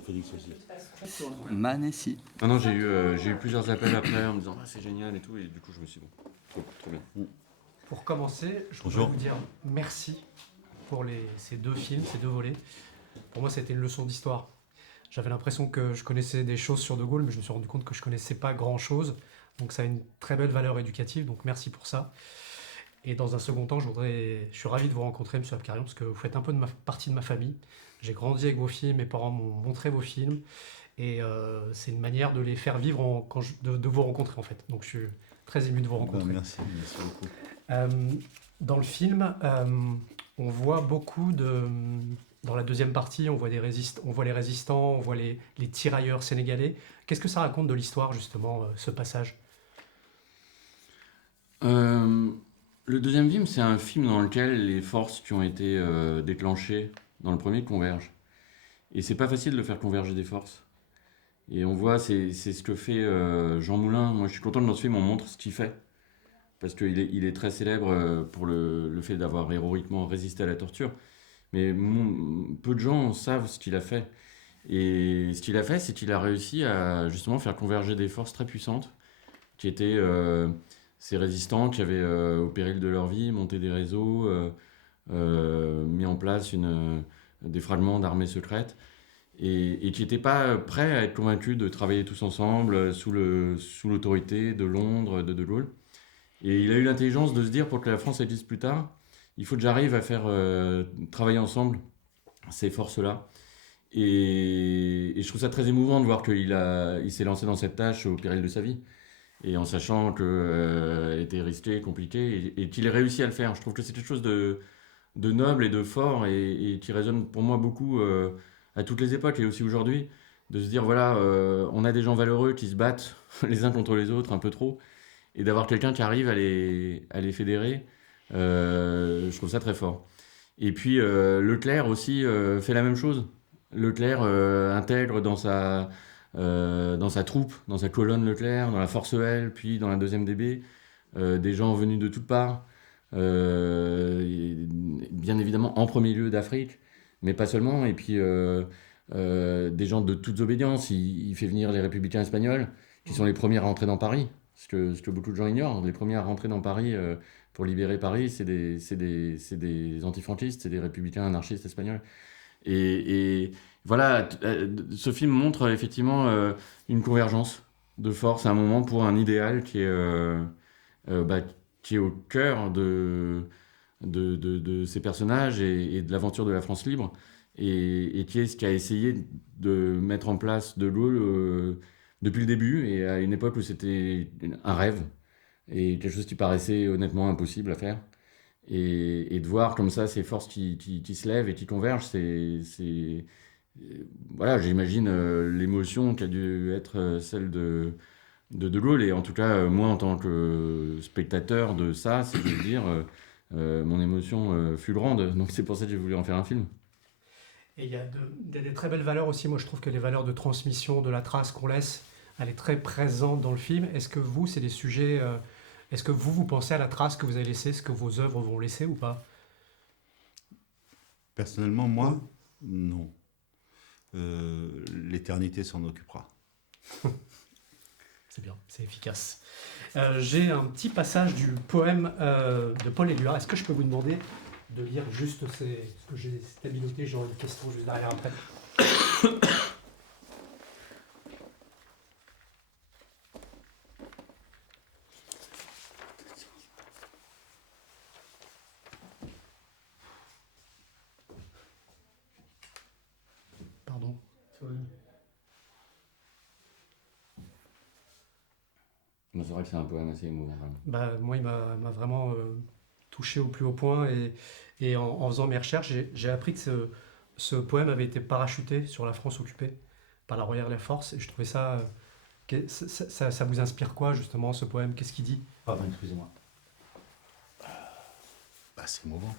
Félix aussi. Manessi. Ah non, j'ai eu plusieurs appels après en me disant c'est génial et tout, et du coup je me suis dit bon, trop bien. Pour commencer, je voudrais Bonjour. vous dire merci pour ces deux films, ces deux volets. Pour moi, c'était une leçon d'histoire. J'avais l'impression que je connaissais des choses sur De Gaulle, mais je me suis rendu compte que je connaissais pas grand-chose. Donc ça a une très belle valeur éducative, donc merci pour ça. Et dans un second temps, je suis ravi de vous rencontrer, M. Abkarian, parce que vous faites un peu partie de ma famille. J'ai grandi avec vos films, mes parents m'ont montré vos films, et c'est une manière de les faire vivre de vous rencontrer, en fait. Donc je suis très ému de vous rencontrer. Merci beaucoup. Dans le film, on voit beaucoup de... Dans la deuxième partie, on voit les résistants, on voit les tirailleurs sénégalais. Qu'est-ce que ça raconte de l'histoire, justement, ce passage ? Le deuxième film, c'est un film dans lequel les forces qui ont été déclenchées dans le premier convergent. Et c'est pas facile de faire converger des forces. Et on voit, c'est ce que fait Jean Moulin. Moi, je suis content que dans ce film, on montre ce qu'il fait. Parce qu'il est très célèbre pour le fait d'avoir héroïquement résisté à la torture. Mais peu de gens savent ce qu'il a fait. Et ce qu'il a fait, c'est qu'il a réussi à justement faire converger des forces très puissantes, qui étaient ces résistants qui avaient, au péril de leur vie, monté des réseaux, mis en place des fragments d'armées secrètes, et qui n'étaient pas prêts à être convaincus de travailler tous ensemble sous l'autorité de Londres, de Gaulle. Et il a eu l'intelligence de se dire, pour que la France existe plus tard, il faut que j'arrive à faire travailler ensemble ces forces-là. Et je trouve ça très émouvant de voir qu'il s'est lancé dans cette tâche au péril de sa vie. Et en sachant qu'elle était risquée, compliquée, et qu'il ait réussi à le faire. Je trouve que c'est quelque chose de noble et de fort, et qui résonne pour moi beaucoup à toutes les époques, et aussi aujourd'hui, de se dire, voilà, on a des gens valeureux qui se battent les uns contre les autres un peu trop, et d'avoir quelqu'un qui arrive à les fédérer, je trouve ça très fort. Et puis Leclerc aussi fait la même chose. Leclerc intègre dans sa troupe, dans sa colonne Leclerc, dans la Force L, puis dans la 2e DB, des gens venus de toutes parts, bien évidemment en premier lieu d'Afrique, mais pas seulement, et puis des gens de toutes obédiences. Il fait venir les républicains espagnols, qui sont les premiers à rentrer dans Paris, ce que beaucoup de gens ignorent. Les premiers à rentrer dans Paris pour libérer Paris, c'est des antifranquistes, c'est des républicains anarchistes espagnols. Et voilà, ce film montre effectivement une convergence de force à un moment pour un idéal qui est au cœur de ces personnages et de l'aventure de la France libre, et qui est ce qu'a essayé de mettre en place De Gaulle depuis le début, et à une époque où c'était un rêve et quelque chose qui paraissait honnêtement impossible à faire. Et de voir comme ça ces forces qui se lèvent et qui convergent, voilà, j'imagine l'émotion qui a dû être celle de Gaulle. Et en tout cas, moi, en tant que spectateur de ça, si je veux dire, mon émotion fut grande. Donc c'est pour ça que j'ai voulu en faire un film. Et il y a des très belles valeurs aussi. Moi, je trouve que les valeurs de transmission, de la trace qu'on laisse, elle est très présente dans le film. Est-ce que vous, c'est des sujets... Est-ce que vous pensez à la trace que vous avez laissée, ce que vos œuvres vont laisser ou pas ? Personnellement, moi, non. L'éternité s'en occupera. C'est bien, c'est efficace. J'ai un petit passage du poème de Paul Éluard. Est-ce que je peux vous demander de lire juste ce que j'ai stabilité, genre une question juste derrière après. Pardon. C'est vrai que c'est un poème assez émouvant. Bah, moi, il m'a vraiment touché au plus haut point. Et en faisant mes recherches, j'ai appris que ce poème avait été parachuté sur la France occupée par la Royal Air Force. Et je trouvais ça... ça vous inspire quoi, justement, ce poème ? Qu'est-ce qu'il dit ? Pardon, excusez-moi. C'est émouvant.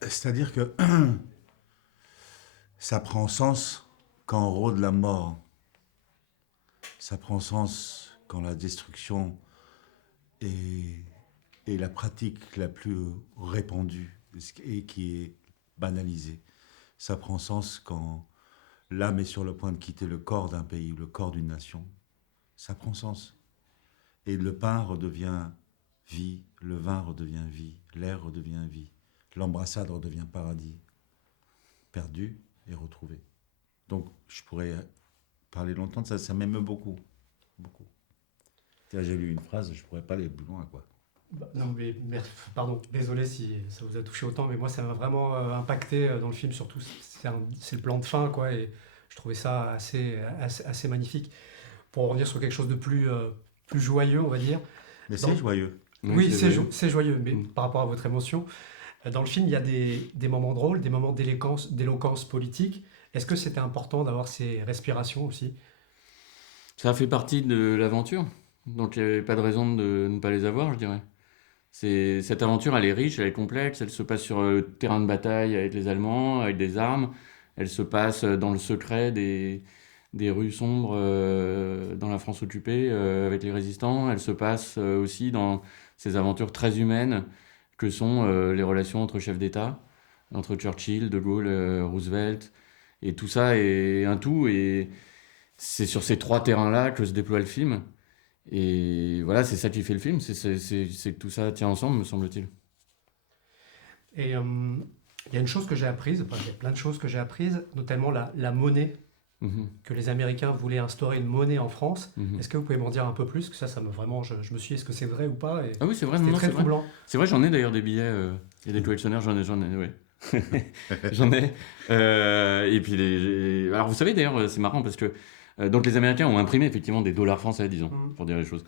C'est-à-dire que ça prend sens quand on rôde la mort. Ça prend sens quand la destruction est la pratique la plus répandue et qui est banalisé. Ça prend sens quand l'âme est sur le point de quitter le corps d'un pays, le corps d'une nation. Ça prend sens. Et le pain redevient vie, le vin redevient vie, l'air redevient vie, l'embrassade redevient paradis, perdu et retrouvé. Donc je pourrais parler longtemps de ça, ça m'émeut beaucoup, beaucoup. Tiens, j'ai lu une phrase, je pourrais pas aller plus loin, quoi. Non, mais pardon, désolé si ça vous a touché autant, mais moi ça m'a vraiment impacté dans le film, surtout c'est le plan de fin, quoi, et je trouvais ça assez magnifique. Pour revenir sur quelque chose de plus joyeux, on va dire. Mais c'est joyeux. Oui, c'est joyeux, mais par rapport à votre émotion, dans le film, il y a des moments drôles, des moments d'éloquence politique. Est-ce que c'était important d'avoir ces respirations aussi? Ça fait partie de l'aventure, donc il n'y avait pas de raison de ne pas les avoir, je dirais. Cette aventure, elle est riche, elle est complexe, elle se passe sur le terrain de bataille avec les Allemands, avec des armes, elle se passe dans le secret des rues sombres dans la France occupée avec les résistants, elle se passe aussi dans ces aventures très humaines que sont les relations entre chefs d'État, entre Churchill, De Gaulle, Roosevelt, et tout ça est un tout, et c'est sur ces trois terrains-là que se déploie le film. Et voilà, c'est ça qui fait le film, c'est que tout ça tient ensemble, me semble-t-il. Et il y a une chose que j'ai apprise, enfin, il y a plein de choses que j'ai apprises, notamment la monnaie, que les Américains voulaient instaurer une monnaie en France. Est-ce que vous pouvez m'en dire un peu plus? Que ça me vraiment, je me suis dit, est-ce que c'est vrai ou pas? Et ah oui, c'est vrai, c'était très troublant. C'est vrai, j'en ai d'ailleurs des billets, il y a des collectionneurs, j'en ai, ouais. J'en ai. Et puis, alors vous savez d'ailleurs, c'est marrant parce que donc les Américains ont imprimé effectivement des dollars français, disons, pour dire les choses.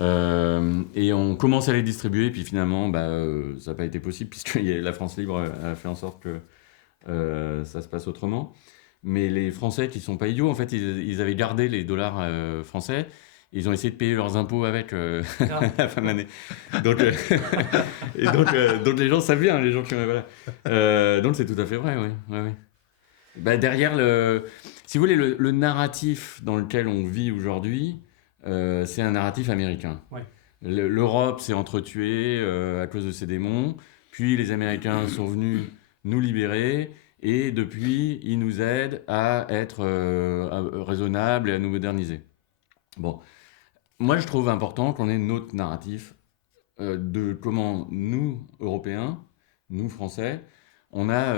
Et on commence à les distribuer, puis finalement, ça n'a pas été possible, puisque la France libre a fait en sorte que ça se passe autrement. Mais les Français qui ne sont pas idiots, en fait, ils avaient gardé les dollars français. Ils ont essayé de payer leurs impôts avec à la fin de l'année. Donc, donc les gens savent bien, les gens qui... voilà. Donc c'est tout à fait vrai, oui. Ouais, ouais. Derrière, si vous voulez, le narratif dans lequel on vit aujourd'hui, c'est un narratif américain. Ouais. L'Europe s'est entretuée à cause de ses démons, puis les Américains sont venus nous libérer, et depuis, ils nous aident à être raisonnables et à nous moderniser. Bon, moi je trouve important qu'on ait notre narratif de comment nous, Européens, nous, Français, on a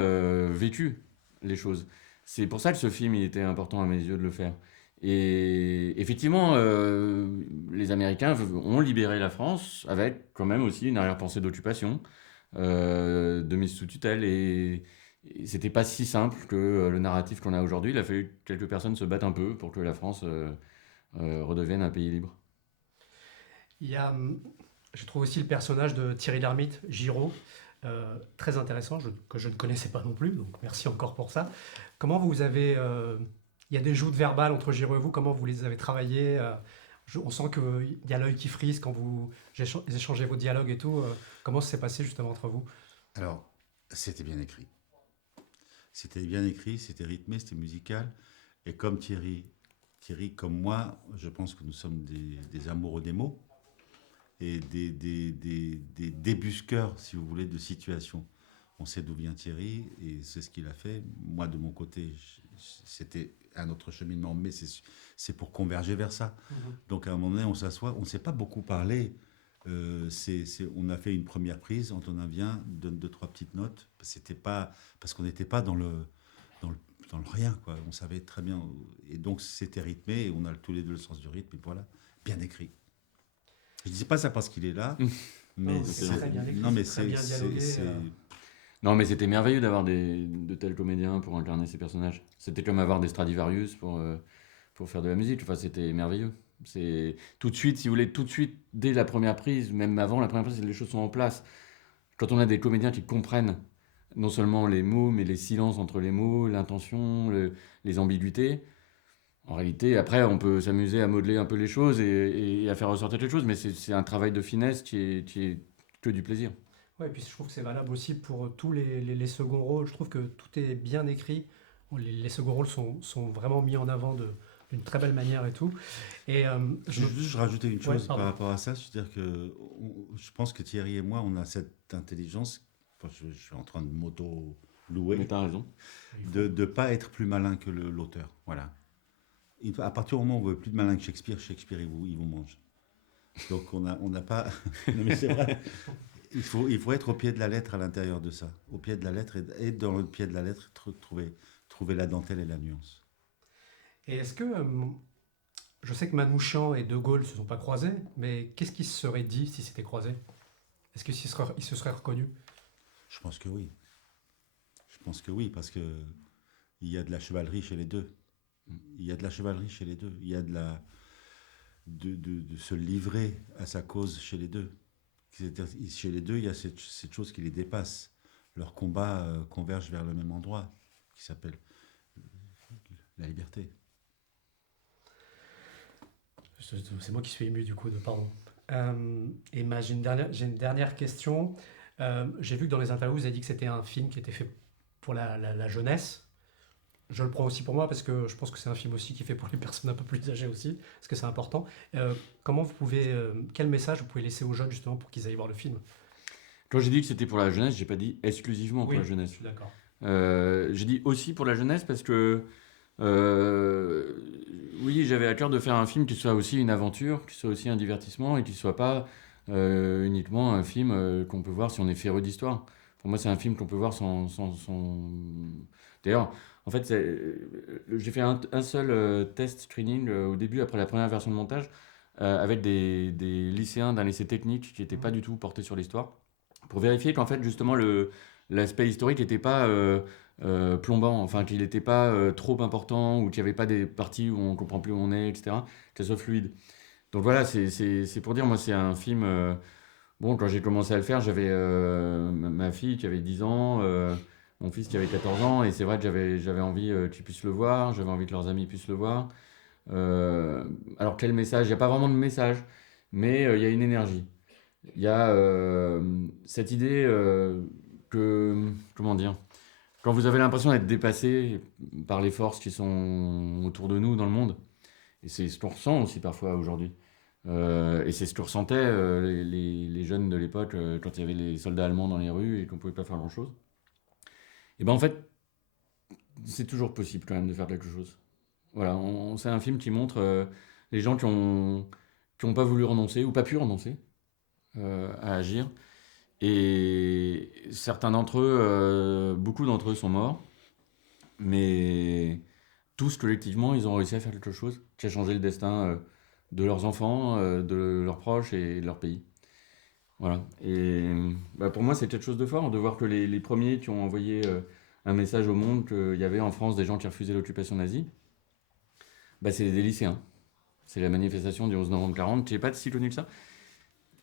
vécu les choses. C'est pour ça que ce film, il était important à mes yeux de le faire. Et effectivement, les Américains ont libéré la France avec quand même aussi une arrière-pensée d'occupation, de mise sous tutelle. Et c'était pas si simple que le narratif qu'on a aujourd'hui. Il a fallu que quelques personnes se battent un peu pour que la France redevienne un pays libre. Il y a, je trouve aussi le personnage de Thierry Lhermitte, Giraud, très intéressant, que je ne connaissais pas non plus, donc merci encore pour ça. Comment vous avez... il y a des joutes verbales entre Giraud et vous, comment vous les avez travaillées? On sent qu'il y a l'œil qui frise quand vous échangez vos dialogues et tout. Comment ça s'est passé justement entre vous? Alors, c'était bien écrit. C'était bien écrit, c'était rythmé, c'était musical. Et comme Thierry, comme moi, je pense que nous sommes des amoureux des mots et des débusqueurs, si vous voulez, de situations. On sait d'où vient Thierry et c'est ce qu'il a fait. Moi, de mon côté, c'était un autre cheminement, mais c'est pour converger vers ça. Donc, à un moment donné, on s'assoit, on ne s'est pas beaucoup parlé. On a fait une première prise, Antonin vient, donne 2-3 petites notes. C'était pas, parce qu'on n'était pas dans le rien, quoi. On savait très bien. Et donc, c'était rythmé, et on a tous les deux le sens du rythme, et voilà, bien écrit. Je ne dis pas ça parce qu'il est là, mais c'est très bien écrit, non, mais c'est très bien dialogué. Non, mais c'était merveilleux d'avoir de tels comédiens pour incarner ces personnages. C'était comme avoir des Stradivarius pour faire de la musique. Enfin, c'était merveilleux. C'est tout de suite, si vous voulez, tout de suite, dès la première prise, même avant la première prise, les choses sont en place. Quand on a des comédiens qui comprennent non seulement les mots, mais les silences entre les mots, l'intention, les ambiguïtés, en réalité, après, on peut s'amuser à modeler un peu les choses et à faire ressortir quelque chose, mais c'est un travail de finesse qui est que du plaisir. Ouais, et puis je trouve que c'est valable aussi pour tous les seconds rôles. Je trouve que tout est bien écrit. Les seconds rôles sont vraiment mis en avant d'une très belle manière et tout. Et je rajoutais une chose par rapport à ça, c'est-à-dire que je pense que Thierry et moi, on a cette intelligence enfin, je suis en train de m'auto-louer, Mais t'as raison. de ne pas être plus malin que l'auteur. Voilà. À partir du moment où vous êtes plus malin que Shakespeare, Shakespeare, il vous mange. Donc on n'a pas... Non, mais c'est vrai. Il faut être au pied de la lettre à l'intérieur de ça. Au pied de la lettre, et dans le pied de la lettre, trouver la dentelle et la nuance. Et est-ce que, je sais que Manouchian et De Gaulle se sont pas croisés, mais qu'est-ce qui se serait dit si c'était croisé? Est-ce qu'ils se seraient reconnus? Je pense que oui. Je pense que oui, parce que il y a de la chevalerie chez les deux. Il y a de la chevalerie chez les deux. Il y a de se livrer à sa cause chez les deux. Chez les deux, il y a cette chose qui les dépasse. Leur combat converge vers le même endroit, qui s'appelle la liberté. C'est moi qui suis ému du coup, pardon. J'ai une dernière question. J'ai vu que dans les interviews, vous avez dit que c'était un film qui était fait pour la jeunesse. Je le prends aussi pour moi parce que je pense que c'est un film aussi qui est fait pour les personnes un peu plus âgées aussi, parce que c'est important. Quel message vous pouvez laisser aux jeunes justement pour qu'ils aillent voir le film? Quand j'ai dit que c'était pour la jeunesse, j'ai pas dit exclusivement pour Oui, la je jeunesse. suis d'accord. J'ai dit aussi pour la jeunesse parce que oui, j'avais à cœur de faire un film qui soit aussi une aventure, qui soit aussi un divertissement et qui soit pas uniquement un film qu'on peut voir si on est féru d'histoire. Pour moi, c'est un film qu'on peut voir sans... D'ailleurs, en fait, j'ai fait un seul test screening au début, après la première version de montage, avec des lycéens d'un lycée technique qui n'étaient pas du tout portés sur l'histoire, pour vérifier qu'en fait, justement, l'aspect historique n'était pas plombant, enfin, qu'il n'était pas trop important, ou qu'il n'y avait pas des parties où on ne comprend plus où on est, etc., que ça soit fluide. Donc voilà, c'est pour dire, moi, c'est un film... bon, quand j'ai commencé à le faire, j'avais ma fille qui avait 10 ans, mon fils qui avait 14 ans, et c'est vrai que j'avais envie qu'ils puissent le voir, j'avais envie que leurs amis puissent le voir. Alors quel message? Il n'y a pas vraiment de message, mais il y a une énergie. Il y a cette idée que, comment dire, quand vous avez l'impression d'être dépassé par les forces qui sont autour de nous dans le monde, et c'est ce qu'on ressent aussi parfois aujourd'hui. Et c'est ce que ressentaient les jeunes de l'époque quand il y avait les soldats allemands dans les rues et qu'on pouvait pas faire grand-chose. Et ben en fait, c'est toujours possible quand même de faire quelque chose. Voilà, c'est un film qui montre les gens qui ont pas voulu renoncer ou pas pu renoncer à agir. Et certains d'entre eux, beaucoup d'entre eux sont morts, mais tous collectivement, ils ont réussi à faire quelque chose qui a changé le destin de leurs enfants, de leurs proches et de leur pays. Voilà. Et bah, pour moi, c'est quelque chose de fort de voir que les premiers qui ont envoyé un message au monde qu'il y avait en France des gens qui refusaient l'occupation nazie, bah, c'est des lycéens. C'est la manifestation du 11 novembre 40, qui n'est pas si connue que ça.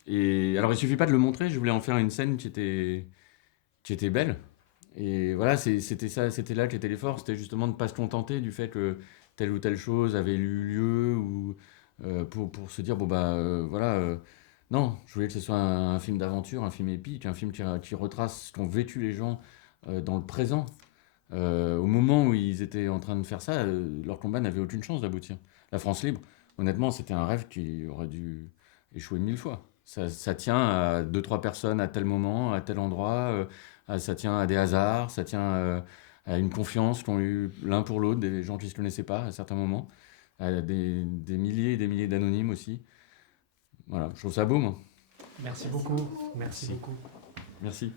Et alors, il suffit pas de le montrer, je voulais en faire une scène qui était belle. Et voilà, c'était ça, c'était là qu'était l'effort, c'était justement de ne pas se contenter du fait que telle ou telle chose avait eu lieu, ou pour se dire, bon bah voilà, non, je voulais que ce soit un film d'aventure, un film épique, un film qui retrace ce qu'ont vécu les gens dans le présent. Au moment où ils étaient en train de faire ça, leur combat n'avait aucune chance d'aboutir. La France libre, honnêtement, c'était un rêve qui aurait dû échouer 1000 fois. Ça tient à deux, trois personnes à tel moment, à tel endroit, ça tient à des hasards, ça tient à une confiance qu'ont eu l'un pour l'autre, des gens qui ne se connaissaient pas à certains moments, à des milliers et des milliers d'anonymes aussi. Voilà, je trouve ça beau, moi. Merci beaucoup. Merci beaucoup. Merci.